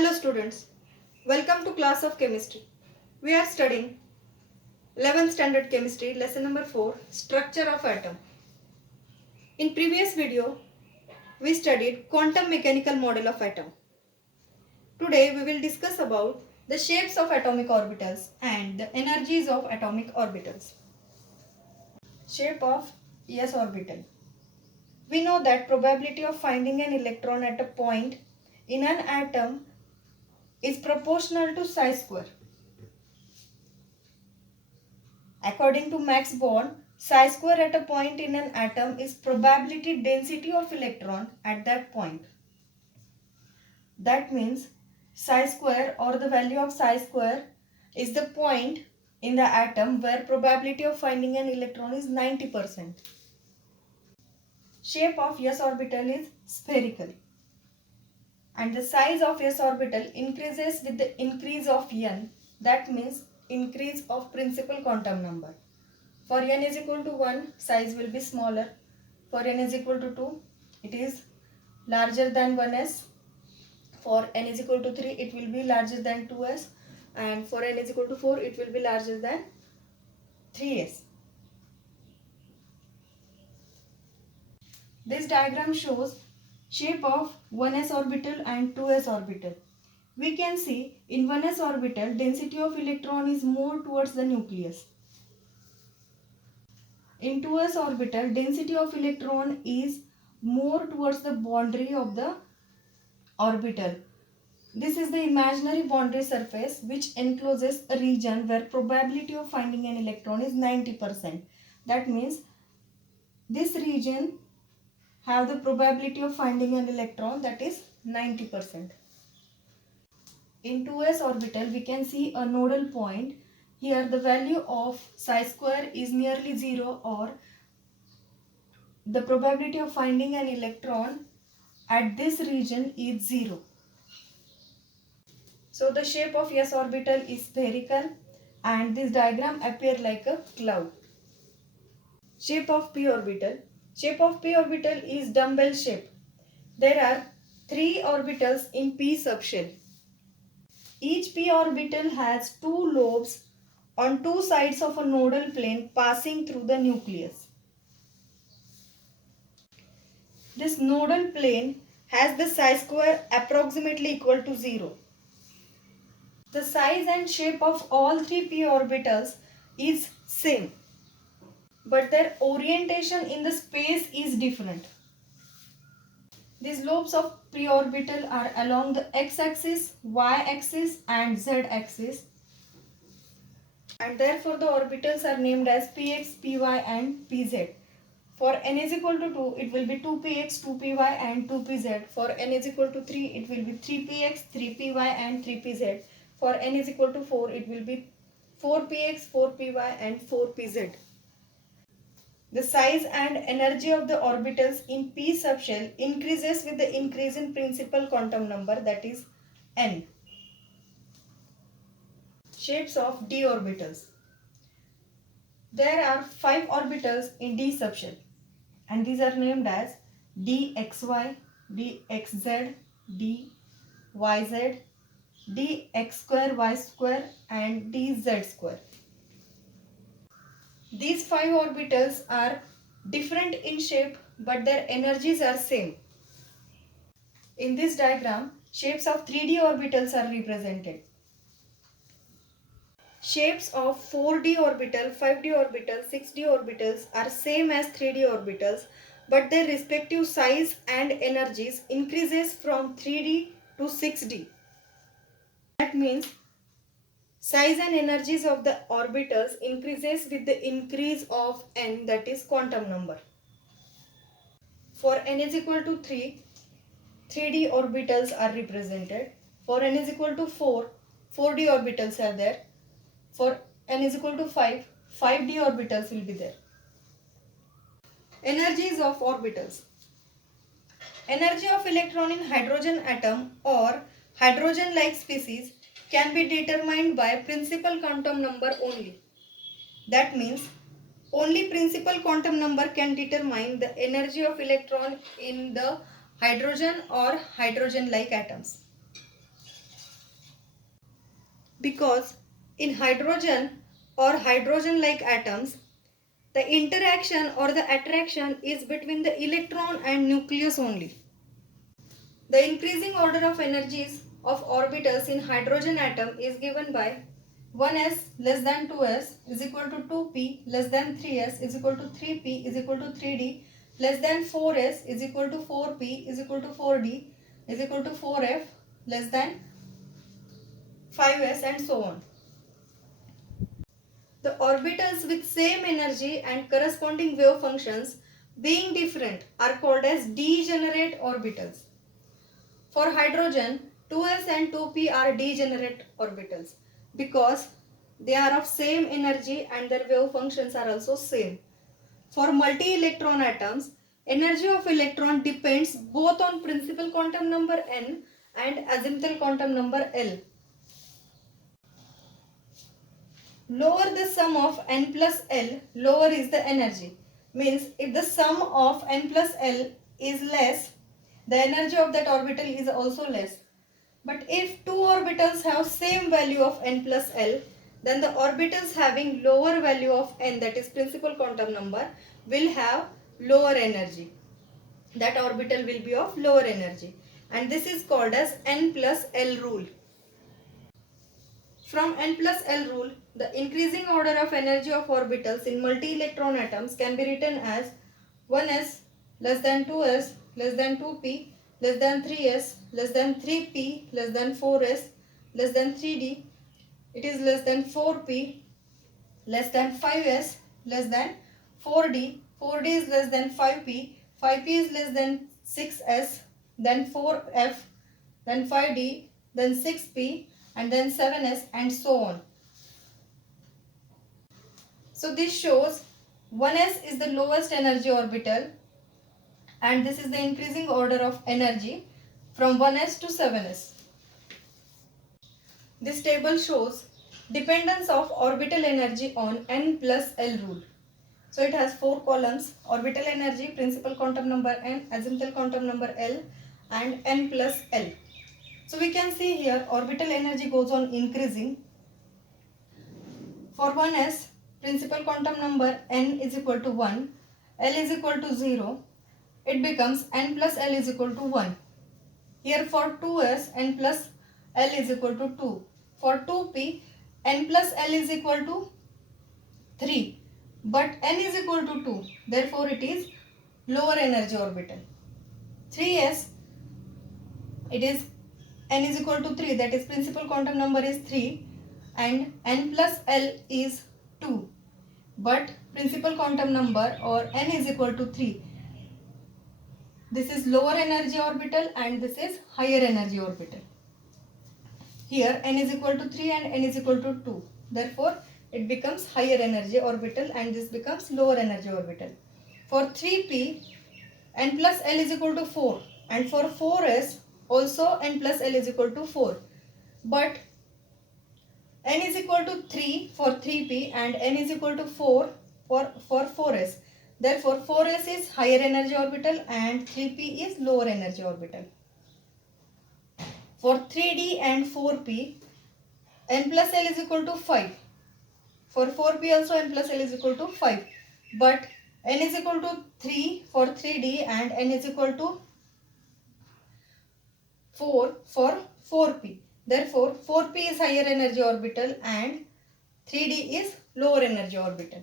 Hello students, welcome to class of chemistry. We are studying 11th standard chemistry lesson number 4 structure of atom. In previous video we studied quantum mechanical model of atom. Today we will discuss about the shapes of atomic orbitals and the energies of atomic orbitals. Shape of s orbital. We know that probability of finding an electron at a point in an atom is proportional to psi square. According to Max Born, psi square at a point in an atom is probability density of electron at that point. That means psi square or the value of psi square is the point in the atom where probability of finding an electron is 90%. Shape of s orbital is spherical and the size of s orbital increases with the increase of n. That means increase of principal quantum number. For n is equal to 1, size will be smaller. For n is equal to 2, it is larger than 1s. For n is equal to 3, it will be larger than 2s. And for n is equal to 4, it will be larger than 3s. This diagram shows shape of 1s orbital and 2s orbital. We can see in 1s orbital, density of electron is more towards the nucleus. In 2s orbital, density of electron is more towards the boundary of the orbital. This is the imaginary boundary surface which encloses a region where probability of finding an electron is 90%. That means this region have the probability of finding an electron that is 90%. In 2s orbital, we can see a nodal point. Here the value of psi square is nearly 0 or the probability of finding an electron at this region is 0. So the shape of s orbital is spherical and this diagram appear like a cloud. Shape of p orbital. Shape of p orbital is dumbbell shape. There are 3 orbitals in p subshell. Each p orbital has 2 lobes on 2 sides of a nodal plane passing through the nucleus. This nodal plane has the psi square approximately equal to 0. The size and shape of all 3 p orbitals is same, but their orientation in the space is different. These lobes of p orbital are along the x-axis, y-axis and z-axis, and therefore the orbitals are named as px, py and pz. For n is equal to 2, it will be 2px, 2py and 2pz. For n is equal to 3, it will be 3px, 3py and 3pz. For n is equal to 4, it will be 4px, 4py and 4pz. The size and energy of the orbitals in p subshell increases with the increase in principal quantum number, that is n. Shapes of d orbitals. There are 5 orbitals in d subshell and these are named as dxy, dxz, dyz, dx square y square and dz square. These 5 orbitals are different in shape but their energies are same. In this diagram, shapes of 3D orbitals are represented. Shapes of 4D orbital, 5D orbital, 6D orbitals are same as 3D orbitals but their respective size and energies increases from 3D to 6D. That means size and energies of the orbitals increases with the increase of n, that is quantum number. For n is equal to 3, 3D orbitals are represented. For n is equal to 4, 4D orbitals are there. For n is equal to 5, 5D orbitals will be there. Energies of orbitals. Energy of electron in hydrogen atom or hydrogen-like species can be determined by principal quantum number only. That means only principal quantum number can determine the energy of electron in the hydrogen or hydrogen-like atoms. because in hydrogen or hydrogen-like atoms, the interaction or the attraction is between the electron and nucleus only. The increasing order of energies of orbitals in hydrogen atom is given by 1s less than 2s is equal to 2p less than 3s is equal to 3p is equal to 3d less than 4s is equal to 4p is equal to 4d is equal to 4f less than 5s and so on. The orbitals with same energy and corresponding wave functions being different are called as degenerate orbitals. For hydrogen, 2s and 2p are degenerate orbitals because they are of same energy and their wave functions are also same. For multi-electron atoms, energy of electron depends both on principal quantum number n and azimuthal quantum number L. Lower the sum of n plus L, lower is the energy. Means if the sum of n plus L is less, the energy of that orbital is also less. But if two orbitals have same value of n plus L, then the orbitals having lower value of n, that is principal quantum number, will have lower energy. That orbital will be of lower energy. And this is called as n plus L rule. From n plus L rule, the increasing order of energy of orbitals in multi-electron atoms can be written as 1s less than 2s less than 2p less than 3s less than 3p less than 4s less than 3d. It is less than 4p less than 5s less than 4d. 4d is less than 5p. 5p is less than 6s, then 4f, then 5d, then 6p, and then 7s, and so on. So this shows 1s is the lowest energy orbital, and this is the increasing order of energy from 1s to 7s. This table shows dependence of orbital energy on n plus L rule. So it has 4 columns: orbital energy, principal quantum number n, azimuthal quantum number L, and n plus L. So we can see here orbital energy goes on increasing. For 1s, principal quantum number n is equal to 1, L is equal to 0, it becomes n plus L is equal to 1. Here for 2s, n plus L is equal to 2. For 2p, n plus L is equal to 3. But n is equal to 2. Therefore it is lower energy orbital. 3s, it is n is equal to 3, that is principal quantum number is 3 and n plus L is 2. But principal quantum number or n is equal to 3. This is lower energy orbital and this is higher energy orbital. Here n is equal to 3 and n is equal to 2. Therefore it becomes higher energy orbital and this becomes lower energy orbital. For 3p, n plus L is equal to 4, and for 4s also n plus L is equal to 4. But n is equal to 3 for 3p and n is equal to 4 for 4s. Therefore 4s is higher energy orbital and 3p is lower energy orbital. For 3d and 4p, n plus L is equal to 5. For 4p also n plus L is equal to 5. But n is equal to 3 for 3d and n is equal to 4 for 4p. Therefore 4p is higher energy orbital and 3d is lower energy orbital.